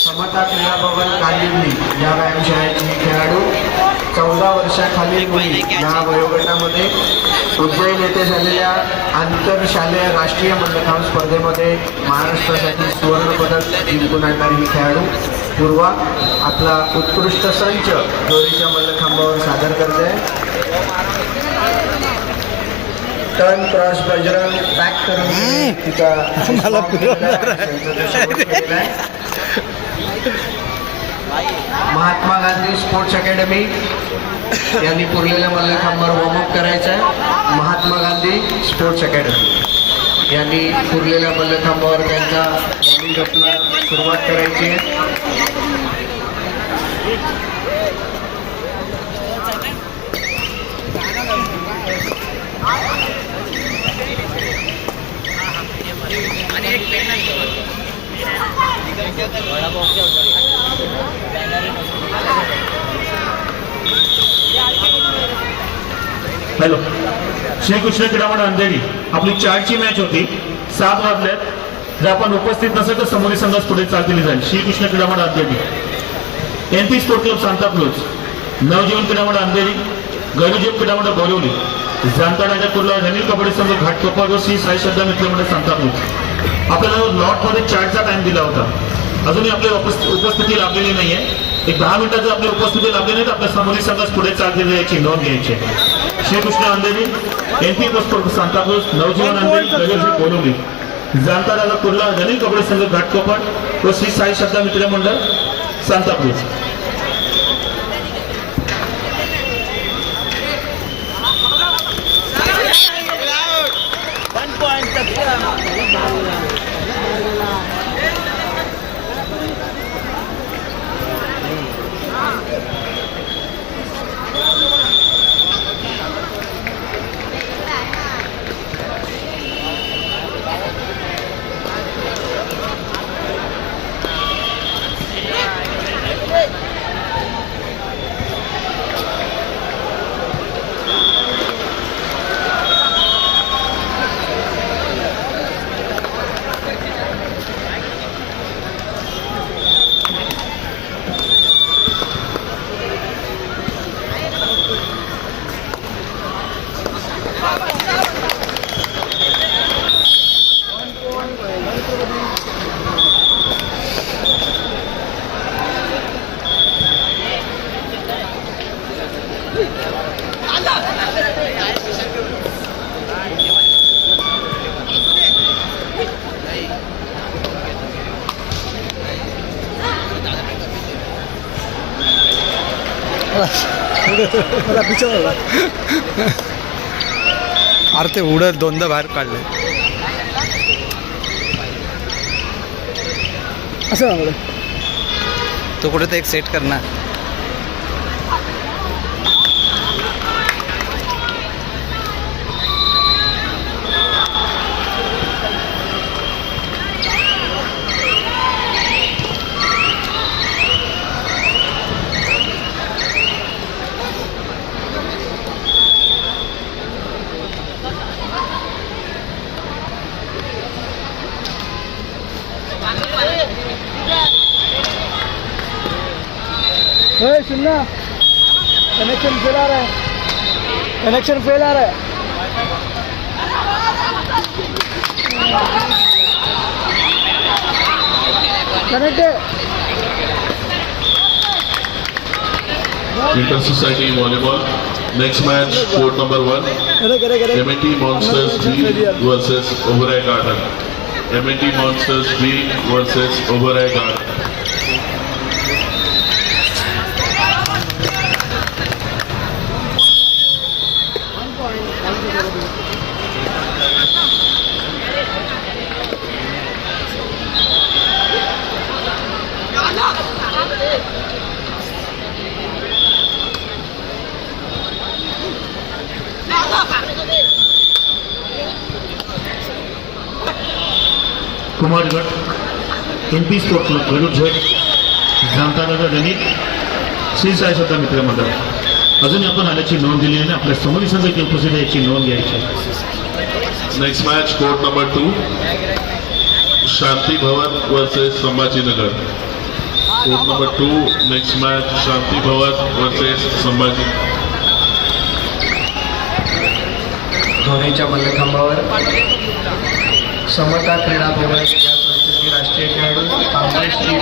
समता क्रीडा भवन कांदिवली या व्यायामशाळेचे खेळाडू 14 वर्षाखालील मुली या वयोगटामध्ये उज्जैन येथे झालेल्या आंतरशालेय राष्ट्रीय मल्लखांब स्पर्धेमध्ये महाराष्ट्रासाठी सुवर्णपदक जिंकून आणणारी ही खेळाडू पूर्वा आपला उत्कृष्ट संच दोरीच्या मल्लखांबावर सादर करते आहे. टर्न क्रॉस बजरंग बॅक करून तिचा महात्मा गांधी स्पोर्ट्स अकॅडमी यांनी पुरलेल्या मल्लखांबावर वॉर्मअप करायचं आहे. महात्मा गांधी स्पोर्ट्स अकॅडमी यांनी पुरलेल्या मल्लखांबावर त्यांचा वॉर्मिंग अपला सुरुवात करायची आहे. हॅलो, श्रीकृष्ण क्रीडा मंडळ अंधेरी आपली 4ची मॅच होती. 7 वाजल्यात. जर आपण उपस्थित नसेल तर समोरील संघास पुढे चाललेली जाईल. श्रीकृष्ण क्रीडा मंडळ Andheri, NP sport club Santacruz, Navjeevan क्रीडा मंडळ अंधेरी, गरुजेप क्रीडा मंडळ बोरिवली, जाणता राजा कुर्ला, अनिल कबड्डी संघ घाटकोपर व श्री साई श्रद्धा मित्र मंडळ सांताक्रूज. आपल्याला लॉटमध्ये 4चा टाइम दिला होता. अजूनही आपली उपस्थिती लाभलेली नाहीये. एक 10 मिनिटात जर आपली उपस्थिती लाभली नाही तर आपल्या समोरील संघास पुढे चाललेली याची नोंद घ्यायची. श्रीकृष्ण अंधेरी, एनपी स्पोर्ट सांताक्रूज, नवजीवन अंधेरी, गरुजेप बोरिवली, जाणता राजा कुर्ला, अनिल कबड्डी संघ घाटकोपर व श्री साई श्रद्धा मित्र मंडळ सांताक्रूज. अरे ते उडत दोनदा बाहेर काढले असं तो कुठे तर एक सेट करणार. सुनना, कनेक्शन फेल आ रहा है, कनेक्शन फेल आ रहा है. Connect Inter Society Volleyball. Next match, court number 1. M&T Monsters B versus Oberoi Garden. M&T Monsters B versus Oberoi Garden. Kumar गट, एनपी स्पोर्ट क्लब गरुड, जाणता राजा गणित, श्री साई श्रद्धा मित्र मंडळ. अजून आपण आल्याची नोंद दिली आणि आपल्या समोरील संघ उपस्थित याची नोंद घ्यायची. Next match, court number 2. Shanti Bhavan versus Sambhajinagar. Court number 2, next match Shanti Bhavan versus Sambhaji. धोनीच्या मल्लखांबावर समता क्रीडा विभाग या संस्थेचे राष्ट्रीय खेळाडू काँग्रेसची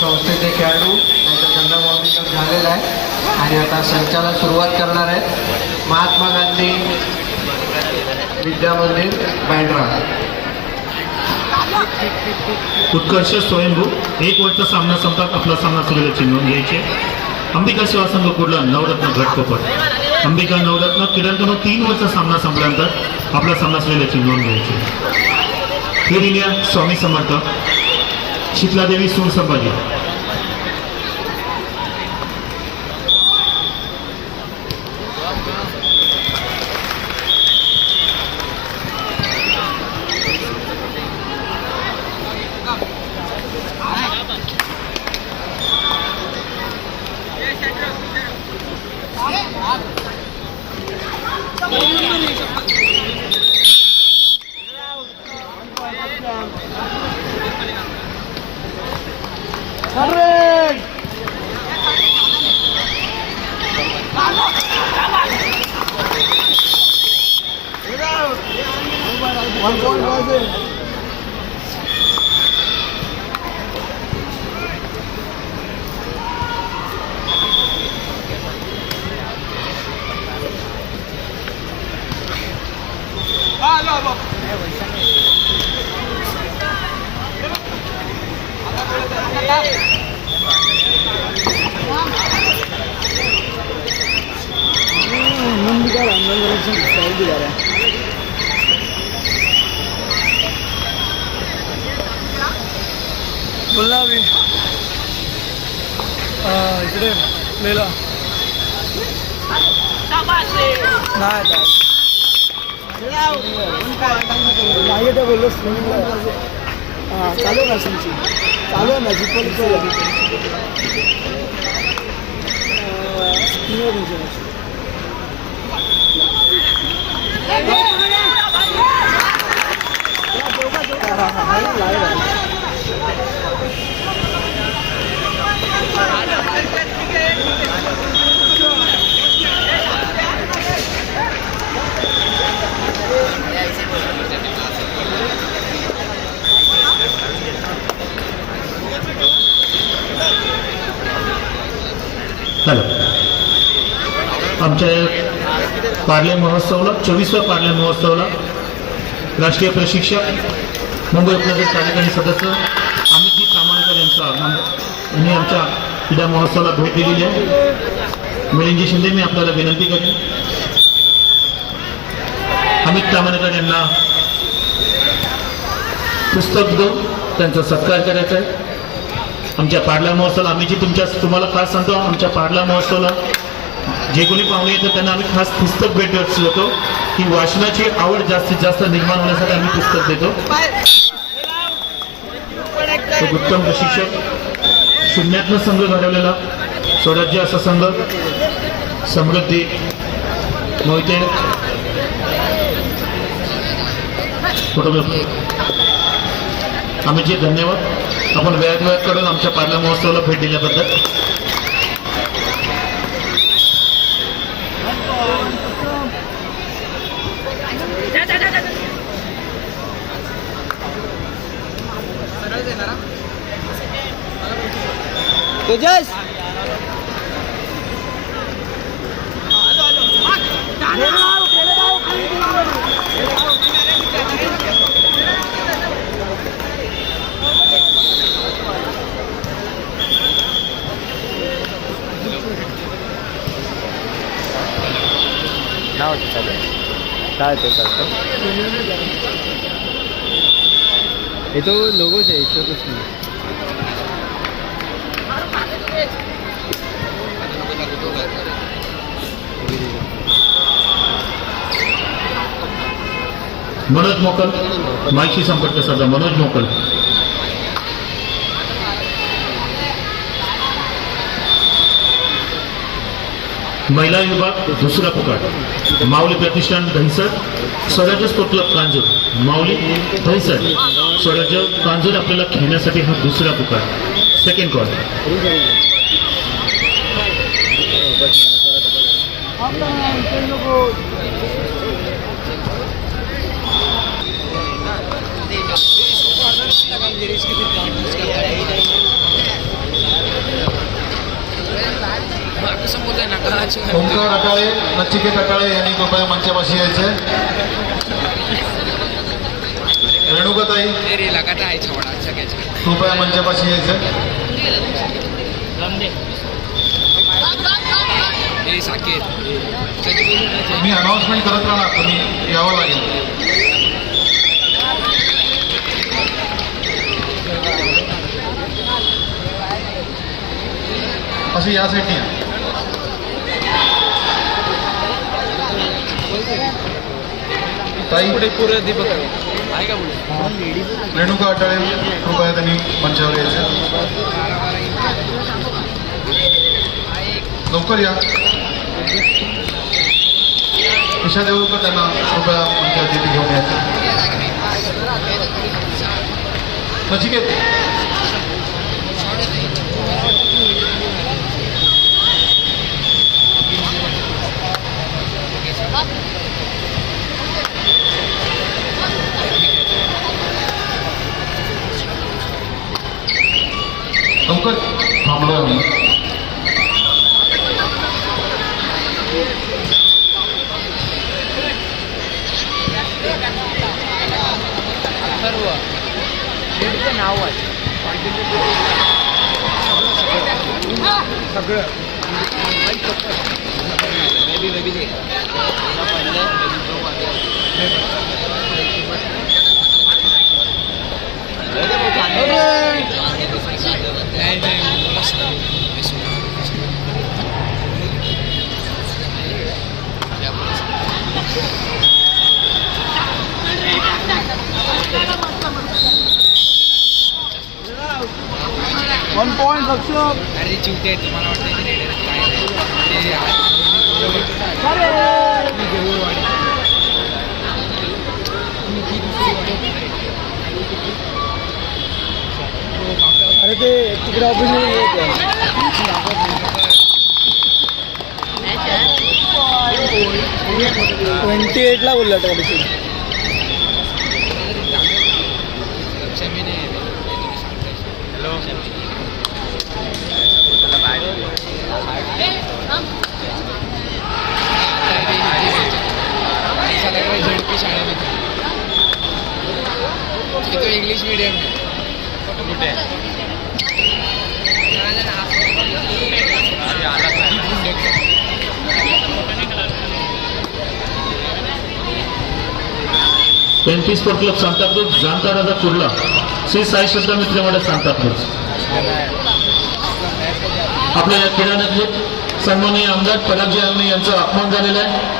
संस्थेचे खेळाडू यांचा चंद्रबाबू झालेला आहे आणि आता संचाला सुरुवात करणार आहेत महात्मा गांधी विद्या मंदिर बँड्रा. उत्कर्ष स्वयंभू 1 ओव्हरचा सामना संपतात आपला सामना सुरू चिन्ह घ्यायचे. अंबिका सेवा संघ कुर्ला नवरत्न घटकोपर. अंबिका नवरत्न किरणतनो 3 ओव्हरचा सामना संपल्यानंतर आपला सामना सुरू चिन्ह घ्यायचे. फिर इंडिया स्वामी समर्थ शीतलादेवी सूर संभाजी. इकडे लेला नाही तर बोललो चालू ना तुमची चालू ना हॅलो. आमच्या पार्ले महोत्सवला 24व्या पार्ले महोत्सवला राष्ट्रीय प्रशिक्षक मुंबई उपनगर कार्यकारी सदस्य अमितजी कामाणकर यांनी आमच्या क्रीडा महोत्सवाला भेट दिलेली आहे. मिलिंदजी शिंदे मी आपल्याला विनंती करेन अमित कामाणकर यांना पुस्तक देऊन त्यांचा सत्कार करायचा आहे. आमच्या पाडला महोत्सवाला आम्ही जी तुम्हाला खास सांगतो, आमच्या पाडला महोत्सवाला जे कोणी पाहुणे येतात त्यांना आम्ही खास पुस्तक भेट देतो की वाचनाची आवड जास्तीत जास्त निर्माण होण्यासाठी आम्ही पुस्तक देतो. तो उत्तम प्रशिक्षक, शून्यातनं संघ घडवलेला स्वराज्य असा संघ, समृद्धी मोहिते आम्ही जे धन्यवाद. आपण वेळात करून आमच्या पाडला महोत्सवाला भेट दिल्याबद्दल. तेजस नाव चालेल काय ते चालतं हे तो लोगोच आहे इसका कुछ नहीं. मनोज मोकल माहिती संपर्क साधा. मनोज मोकल. महिला विभाग दुसरा पुकार माऊली प्रतिष्ठान दहिसर, स्वराज्य स्पोर्ट क्लब कांजूर. माऊली दहिसर, स्वराज्य कांजूर आपल्याला खेळण्यासाठी हा दुसरा पुकार. Second call. ओंकार अटाळे, नचिकेत अटाळे यांनी कृपया मंचापाशी यायचे. रेणुकाताई कृपया मंचापाशी यायचं. मी अनाउन्समेंट करत राहणार, तुम्ही यावं लागेल. असं या साईडनी या. ताई रेणुका अटाळे कृपया त्यांनी मंचावर यायचं. लवकर या. ईशा देऊळकर त्यांना कृपया मंचावर तिथे घेऊन यायचं. नचिकेत लवकर थांबलो आम्ही. वन पॉइंट अक्षर. अरे चिवते तुम्हाला वाटतं की अरे ते तिकडे ऑफिस 28ला बोलला त्या दिवशी. तो इंग्लिश मीडियम कुठे एनपी स्पोर्ट क्लब सांताक्रूज, जाणता राजा कुर्ला, श्री साई श्रद्धा मित्र मंडळ सांताक्रूज. आपल्या या खेळामध्ये सन्माननीय आमदार परागजी आंगणे यांचा अपमान झालेला आहे.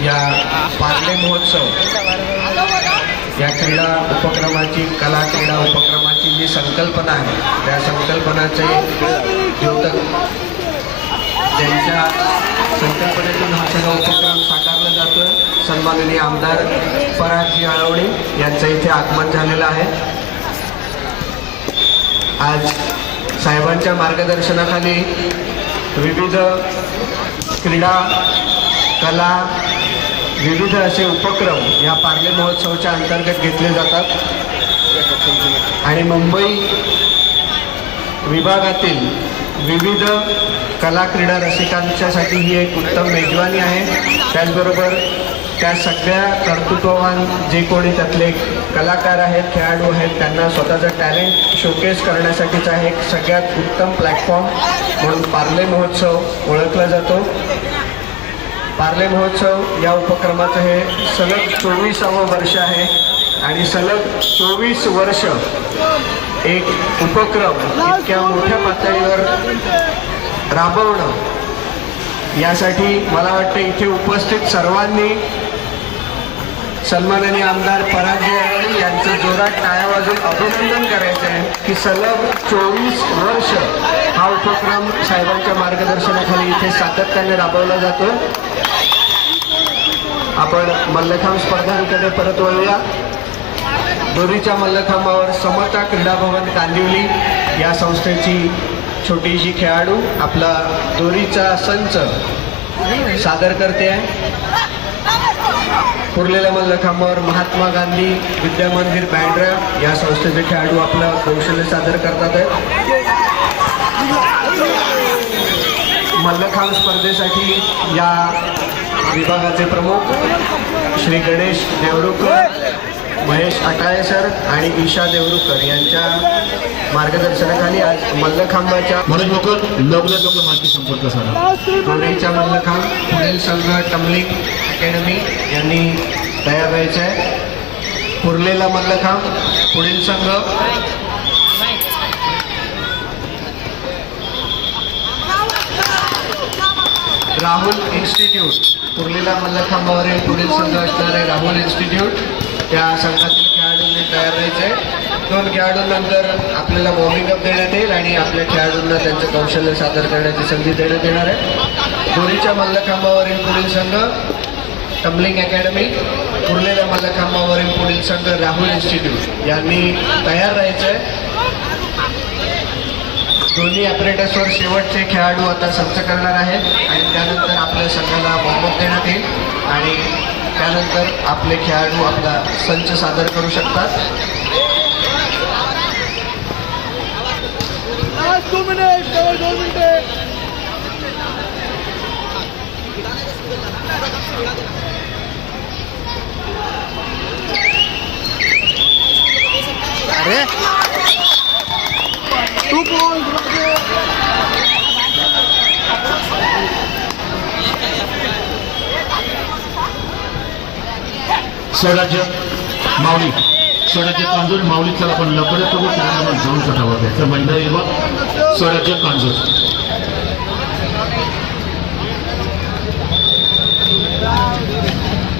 या पार्ले महोत्सव या क्रीडा उपक्रमाची कला क्रीडा उपक्रमाची जी संकल्पना आहे त्या संकल्पनाचे द्योतक ज्यांच्या संकल्पनेतून हा सगळा उपक्रम साकारला जातो सन्माननीय आमदार परागजी आळवणे यांचं इथे आगमन झालेलं आहे. आज साहेबांच्या मार्गदर्शनाखाली विविध क्रीडा कला विविध असे उपक्रम या पार्ले महोत्सवाच्या अंतर्गत घेतले जातात आणि मुंबई विभागातील विविध कला क्रीडा रसिकांच्यासाठी ही एक उत्तम मेजवानी आहे. त्याचबरोबर त्या सगळ्या कर्तृत्ववान जे कोणी त्यातले कलाकार आहेत खेळाडू आहेत त्यांना स्वतःचं टॅलेंट शोकेस करण्यासाठीचा एक सगळ्यात उत्तम प्लॅटफॉर्म म्हणून पार्ले महोत्सव ओळखला जातो. पार्ले महोत्सव या उपक्रमाचं हे सलग 24वे वर्ष आहे आणि सलग 24 वर्ष एक उपक्रम इतक्या मोठ्या पातळीवर राबवणं यासाठी मला वाटतं इथे उपस्थित सर्वांनी सन्माननीय आमदार परागजी आळवणे यांचं जोरात टाळ्या वाजून अभिनंदन करायचं आहे की सलग 24 वर्ष हा उपक्रम साहेबांच्या मार्गदर्शनाखाली इथे सातत्याने राबवला जातो. आपण मल्लखांब स्पर्धांकडे परत वळूया. दोरीच्या मल्लखांबावर समता क्रीडा भवन कांदिवली या संस्थेची छोटीशी खेळाडू आपला दोरीचा संच सादर करते आहे. पुरलेल्या मल्लखांबावर महात्मा गांधी विद्या मंदिर बँड्रा या संस्थेचे खेळाडू आपलं कौशल्य सादर करतात आहे. मल्लखांब स्पर्धेसाठी या विभागाचे प्रमुख श्री गणेश देवरुकर, महेश अटाळे सर आणि ईशा देवरुकर यांच्या मार्गदर्शनाखाली आज मल्लखांबाच्या मनोज मोकर लवकर माहिती संपर्क साधा. दोरीच्या मल्लखांब पुढील संघ टमलिंग अकॅडमी यांनी तयार व्हायचं आहे. पुरलेला मल्लखांब पुढील संघ राहुल इन्स्टिट्यूट. पुरलेला मल्लखांबावरील पुढील संघ असणारे राहुल इन्स्टिट्यूट त्या संघातील खेळाडूंनी तयार व्हायचे. 2 खेळाडूंनंतर आपल्याला वॉर्मिंग अप देण्यात येईल आणि आपल्या खेळाडूंना त्यांचं कौशल्य सादर करण्याची संधी देण्यात येणार आहे. दोरीच्या मल्लखांबावरील पुढील संघ टमलिंग अकॅडमी. पुरलेल्या मल्लखांबावरील पुढील संघ राहुल इन्स्टिट्यूट यांनी तयार राहायचं आहे. दोन्ही ॲपरेटसवर शेवटचे खेळाडू आता संच करणार आहेत आणि त्यानंतर आपल्या संघाला वॉर्मअप देण्यात येईल आणि त्यानंतर आपले खेळाडू आपला संच सादर करू शकतात. अरे 2 points. स्वराज्य माऊली स्वराज्य कांजूर माऊली चला आपण लवकरात लवकर खेळाडूंना जाऊन सटावा घ्यायचा. महिला विभाग स्वराज्य कांजूर.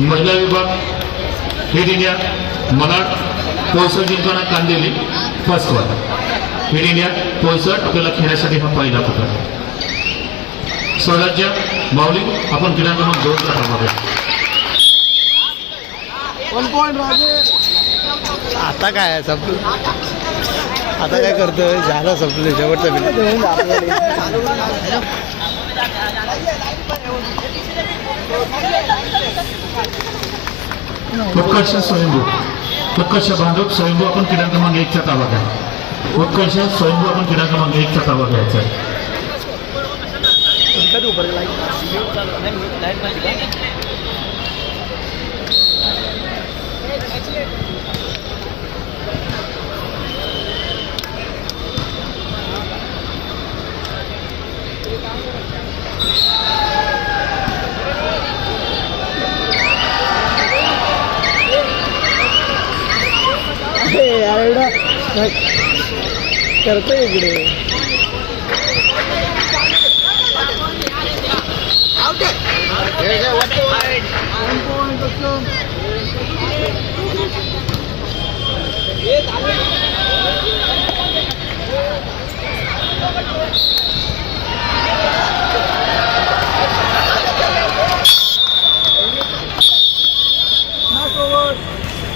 महिला विभाग हिट इंडिया मलाड पोळसर जिंकवणा Kandivali first one. Hit India Polsar आपल्याला खेळण्यासाठी हा पहिला पुकार. स्वराज्य माऊली आपण क्रीडा क्रमांक 2 सटावा घ्या. 1 point राजे. आता काय संपलं, आता काय करतोय, झालं संपलं शेवटचं मिनिट. उत्कर्ष स्वयंभू उत्कर्ष बांधव स्वयंभू आपण क्रीडा क्रमांक 1 चा ताबा घ्या. उत्कर्ष स्वयंभू आपण क्रीडा क्रमांक 1 चा ताबा घ्यायचा आहे. करतोय इकडे. Let's go.